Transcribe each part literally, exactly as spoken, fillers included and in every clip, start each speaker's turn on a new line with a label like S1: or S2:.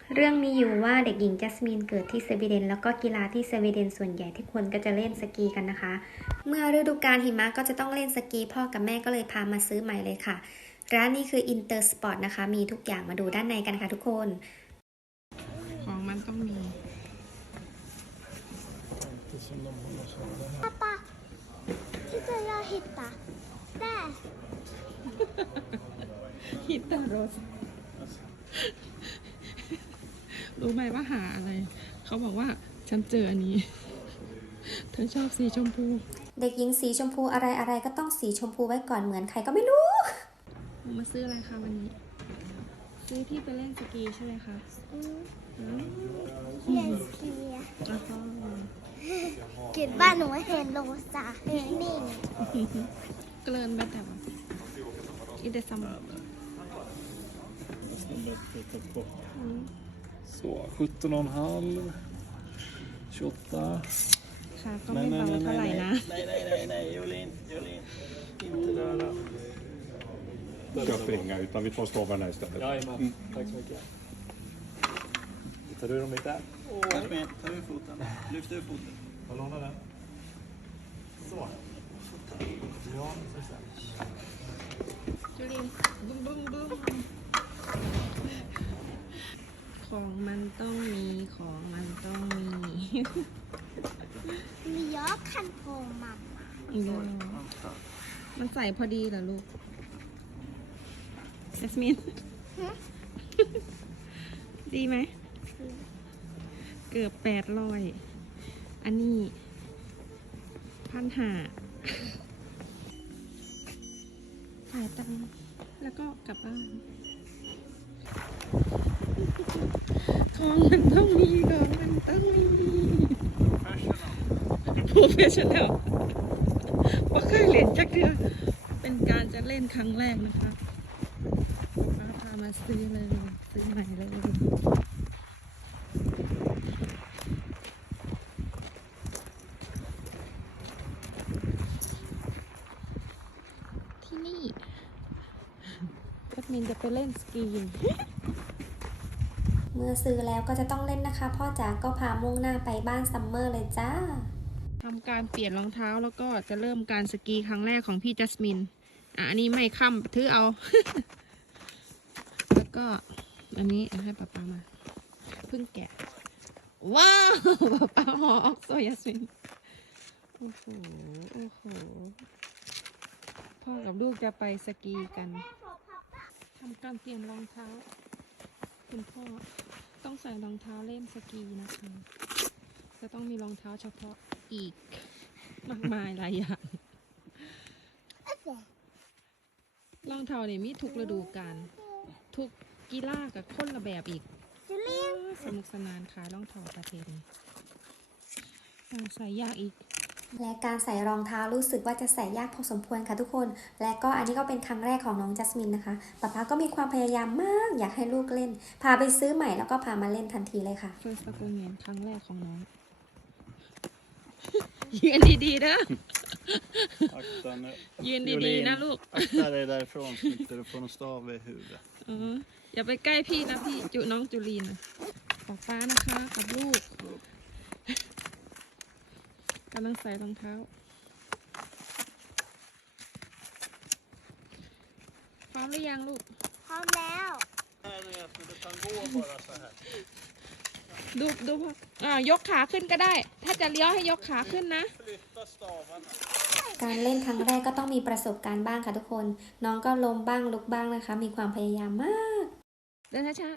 S1: เรื่องมีอยู่ว่าเด็กหญิงจัสมินเกิดที่สวีเดนแล้วก็กีฬาที่สวีเดนส่วนใหญ่ที่คนก็จะเล่นสกีกันนะคะเมื่อฤดูกาลหิมะก็จะต้องเล่นสกีพ่อกับแม่ก็เลยพามาซื้อใหม่เลยค่ะร้านนี้คือ Inter Sport นะคะมีทุกอย่างมาดูด้านในกันค่ะทุกคน
S2: ของมันต้องมี
S3: Pappa, titta jag hittar. Där.
S2: ฮิตเตอร์โรสรู้ไหมว่าหาอะไร เขาบอกว่าฉันเจออันนี้ เธอชอบสีชมพู
S1: เด็กหญิงสีชมพูอะไรอะไรก็ต้องสีชมพูไว้ก่อนเหมือนใครก็ไม่รู้
S2: มาซื้ออะไรคะวันนี้ ซื้อที่ไปเล่นสกีใช่ไหมคะ
S3: Mm. Jag skriver.
S2: อ๋อ
S3: Gud vad nog är rosa höning.
S2: เกลินไปแต่ว่าอีเดซัม
S4: Så, sjutton och en halv. tjugoåtta.
S2: ค่ะก็ไม่เบาเท่าไหร่นะ
S4: Nej, nej, nej, nej, Jolin, Jolin. Inte röra.
S5: Vi ska springa utan vi får stå över där istället.
S4: Jajamän, tack så mycket. Tar du dem lite?
S6: Jasmin, ta ur foten. Lyft ur foten.
S4: Jag lånar den. Så. Ja, så sen.
S2: จุลินบึ้มบึ้มบึ้มของมันต้องมีของมันต้องมี
S3: Men jag kan på mamma.
S2: เยอะมันใส่พอดีเหรอลูกแจสมิน ดีไหม เกือบแปดร้อยอันนี้พันหาจ่ายตังค์แล้วก็กลับบ้านของมันต้องมีของมันต้องมีโปรเฟชชั่นแนลว่าเคยเล่นจักเดือเป็นการจะเล่นครั้งแรกนะคะป้าพามาซื้อเลยซื้อใหม่เลยที่นี่จัสมินจะไปเล่นสกี
S1: เมื่อซื้อแล้วก็จะต้องเล่นนะคะพ่อจ๋าก็พามุ่งหน้าไปบ้านซัมเมอร์เลยจ้า
S2: ทำการเปลี่ยนรองเท้าแล้วก็จะเริ่มการสกีครั้งแรกของพี่จัสมินอ่ะอันนี้ไม่ค่ำถือเอา แล้วก็อันนี้เอาให้ป๊าป๊ามาเพิ่งแกะว้าวป๊าป๊าหอออกโซยัสมินโอ้โหโอ้โหพ่อกับลูกจะไปสกีกันทำการเปลี่ยนรองเท้าคุณพ่อต้องใส่รองเท้าเล่นสกีนะคะจะต้องมีรองเท้าเฉพาะอีกมากมายหลายอย่างรองเท้าเนี่ยมีทุกฤดูกาลทุกกีฬากับคนละแบบอีกสนุกสนานขายรองเท้าประเทศนี้การใส่ยากอีก
S1: และการใส่รองเท้ารู้สึกว่าจะใส่ยากพอสมควรค่ะทุกคนและก็อันนี้ก็เป็นครั้งแรกของน้องจัสมินนะคะป๊าป๊าก็มีความพยายามมากอยากให้ลูกเล่นพาไปซื้อใหม่แล้วก็พามาเล่นทันทีเลยค่ะ
S2: First Aquarium ครั้งแรกของน้อง ยืนดีๆนะ
S6: Akta nu.
S2: ยืนดีๆนะลูก
S6: Akta dig därifrån så inte du får någon stav i huvudet.
S2: เอออย่าไปใกล้พี่นะพี่จุน้องจุลีนนะป๊าป๊านะคะกับลูกกำลังใส่รองเท้าพร้อมหรือยังลูก
S3: พร้อมแล้ว
S6: Nej, nu Jasmin, du kan gå bara så här.
S2: ดูดูพ่ออ่ายกขาขึ้นก็ได้ ถ้าจะเลี้ยวให้ยกขาขึ้นนะ
S6: Flytta stavarna.
S1: การเล่นครั้งแรกก็ต้องมีประสบการณ์บ้างค่ะทุกคนน้องก็ล้มบ้างลุกบ้างนะคะมีความพยายามมาก
S2: เดินช้า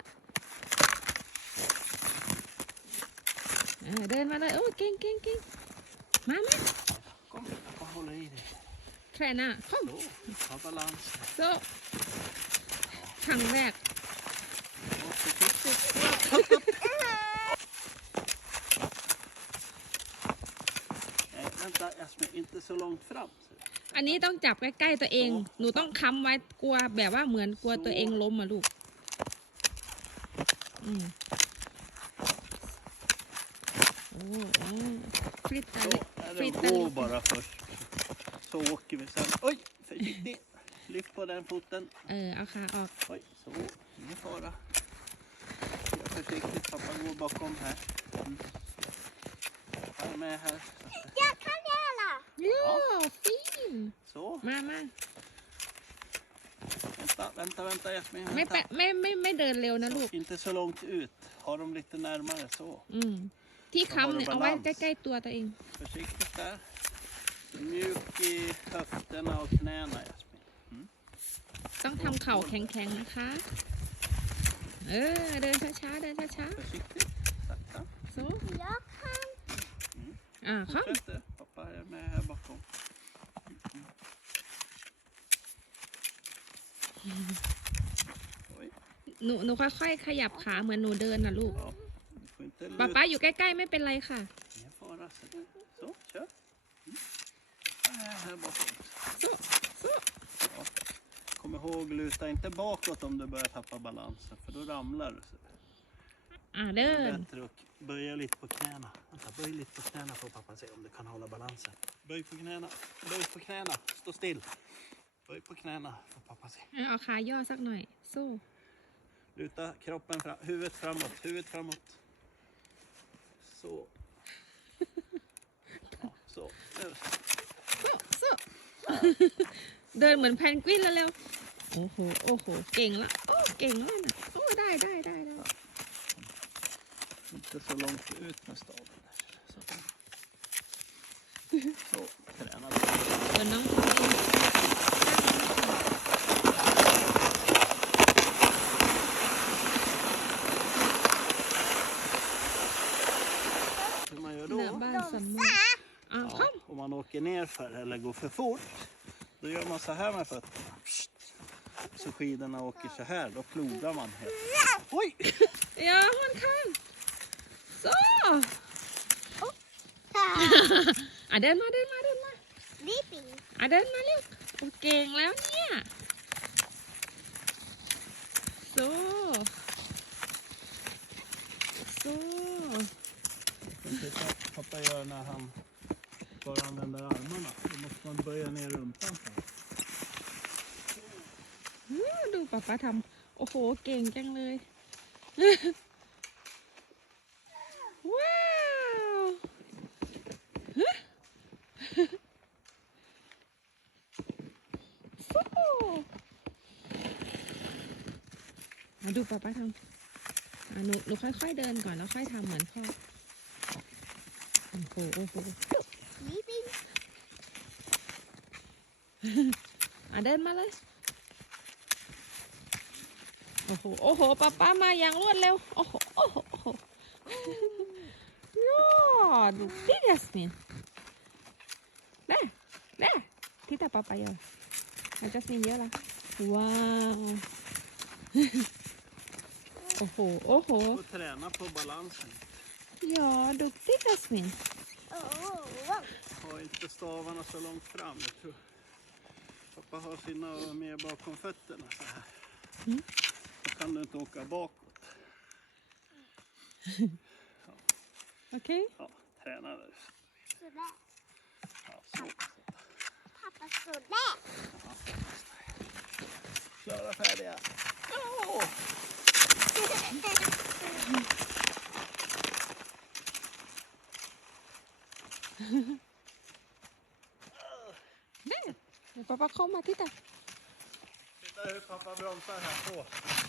S2: ๆอ่าเดินมาเลยโอ้เก่งเก่งเก่งมามา
S6: Kom, jag håller i dig.
S2: แค่น่ะเข้า
S6: Så, ha balans.
S2: โซ่ครั้งแรก
S6: Och försiktigt. Nej, vänta Jasmin, inte så långt fram.
S2: อันนี้ต้องจับใกล้ๆตัวเอง หนูต้องค้ำไว้กลัวแบบว่าเหมือนกลัวตัวเองล้มอ่ะลูกอืมโอ้โหฟริตตา
S6: Så,
S2: เลยฟริต
S6: eller
S2: ตา
S6: gå bara först. Så åker vi sen. Oj, försiktigt. Lyft på den foten.
S2: เออเอาขาออก
S6: Oj, så. Ingen fara. försiktigt. Pappa går bakom här. Mm. Pappa är med här.
S3: Jag kan göra.
S2: Ja, fin.
S6: Så.
S2: มามา
S6: Vänta, vänta, vänta Jasmin.
S2: ไม่
S6: Vänta.
S2: แปะไม่ไม่ไม่เดินเร็วนะลูก
S6: Inte så långt ut. Ha dem lite närmare så.
S2: อืมที่ค้ำเนี่ยเอาไว้ใกล้ๆตัวตัวเอง
S6: Försiktigt där. Mjuk i höfterna och knäna Jasmin.
S2: ต้องทำเข่าแข็งๆนะคะ เออ เดินช้าๆ เดินช้า
S6: Försiktigt. Sakta.
S2: ๆโซ
S3: Jag kan.
S2: อ่าค้ำ
S6: Fortsätt. Pappa är med här bakom. Oj.
S2: หนูหนูค่อยๆ ขยับขาเหมือนหนูเดินนะลูก
S6: Ja. Du får inte
S2: ป๊า
S6: luta.
S2: ป๊าอยู่ใกล้ๆ ไม่เป็นไรค่ะ
S6: Ingen fara. Så, kör. Mm. Här, här bakom.
S2: โซโซ
S6: Ja. Kom ihåg, luta inte bakåt om du börjar tappa balansen, för då ramlar du.
S2: อ่า
S6: Det
S2: เดิน
S6: är bättre att böja lite på knäna. Vänta, böj lite på knäna får pappa se om du kan hålla balansen. Böj på knäna, böj på knäna, stå still. Böj på knäna får pappa se.
S2: เอาขาย่อสักหน่อย โซ่
S6: Luta kroppen fram, huvudet framåt, huvudet framåt. Så. Ja, så. Nu.
S2: โซ่โซ่ เดินเหมือนแพนกวินแล้วเร็วโอ้โห โอ้โห เก่งละโอ้ เก่งแล้วนะโอ้ ได้ได้ได้ได้
S6: Inte så långt ut med staven. Så, så träna.
S2: เดี๋ยวน้องทำเอง
S6: Hur man gör
S2: เหนือ
S6: då?
S2: บ้านสำมุนอ่าค้
S6: Ja, om man åker ner för eller går för fort, då gör man så här med fötterna. Psst. Så skidorna åker så här, då plogar man helt. Oj!
S2: ำอย่าค่อนข้างโซ่
S3: Ta.
S2: อ่ะเดินมาเดินมาเดินมา
S3: Sleeping.
S2: อ่ะเดินมาเร็วโอ้เก่งแล้วเนี่ยโซ่โซ่
S6: Titta pappa gör när han bara använder armarna. Då måste man böja ner rumpan.
S2: อืมดูป๊าป๊าทำโอ้โห เก่งจังเลย ว้าวฮะโซ่มาดูป๊าป๊าทำอ่ะหนูหนูค่อยๆเดินก่อนแล้วค่อยทำเหมือนพ่อโอ้โหโอ้โห
S3: Sleeping.
S2: อ่ะเดินมาเลย โอ้โห โอ้โห ป๊าป๊ามาอย่างรวดเร็ว โอ้โห โอ้โห โอ้โหย่อดูดิJasmin. Där, där. Titta pappa gör. Ja, Jasmin gör det. Wow. โอ้โห โอ้โห
S6: Och träna på balansen.
S2: Ja, duktig Jasmin.
S3: Oh, wow.
S6: Ha inte stavarna så långt fram. Jag tror pappa har sina mer bakom fötterna så här.
S2: Mm.
S6: Då kan du inte åka bakåt.
S2: Okej?
S6: Ja, träna där.
S3: Sådär.
S6: Ja, så.
S3: Pappa, sådär.
S6: Klara, färdiga. Åh!
S2: Där. Nu pappa komma, titta.
S6: Titta hur pappa bromsar här. Så.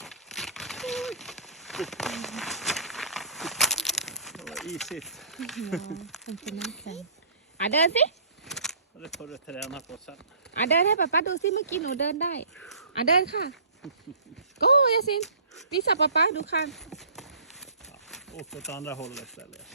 S6: Det var isigt.
S2: Ja, inte någonting. อ่ะเดินสิ
S6: Det får du träna på sen.
S2: อ่ะเดินให้ป๊าป๊าดูสิเมื่อกี้หนูเดินได้ อ่ะเดินค่ะ go Yasin วิสาป๊าป๊าดูค่ะ
S6: Åk åt andra hållet istället.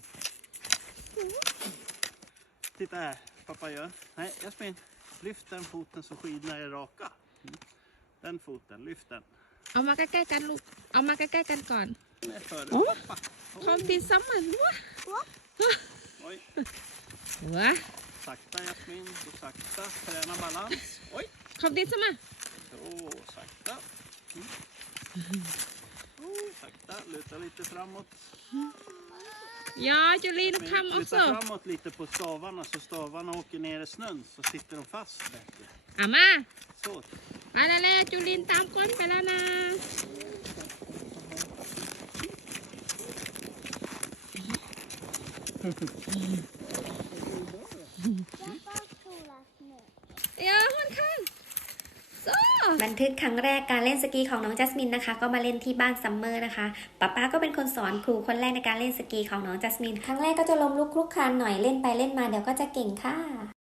S6: Titta här, pappa gör. Nej, Jasmin. Lyft den foten så skidorna är raka. Mm. Den foten, lyft den.
S2: เอามาใกล้ๆกันลูก เอามาใกล้ๆกันก่อน
S6: Den är före
S2: Åh.
S6: pappa.
S2: คอมติซัมมันวะ
S6: Oj,
S2: วะ
S6: sakta Jasmin. Så sakta, träna balans. Oj,
S2: คอมติซัมมา
S6: så sakta. Mm. Oh, sakta, luta lite framåt.
S2: ยอจูลีนุกคำ
S6: Luta
S2: också
S6: framåt lite på stavarna så stavarna åker ner i snön så sitter de fast bättre.
S2: อ่ะมา
S6: Så.
S2: ไปแล้วแหละจูลินตามก้นไปแล้วนะ Ja, man kan. Så.
S1: บันทึกครั้งแรกการเล่นสกีของน้องจัสมินนะคะก็มาเล่นที่บ้านซัมเมอร์นะคะป๊าป๊าก็เป็นคนสอนครูคนแรกในการเล่นสกีของน้องจัสมินครั้งแรกก็จะล้มลุกคลุกคลานหน่อยเล่นไปเล่นมาเดี๋ยวก็จะเก่งค่ะ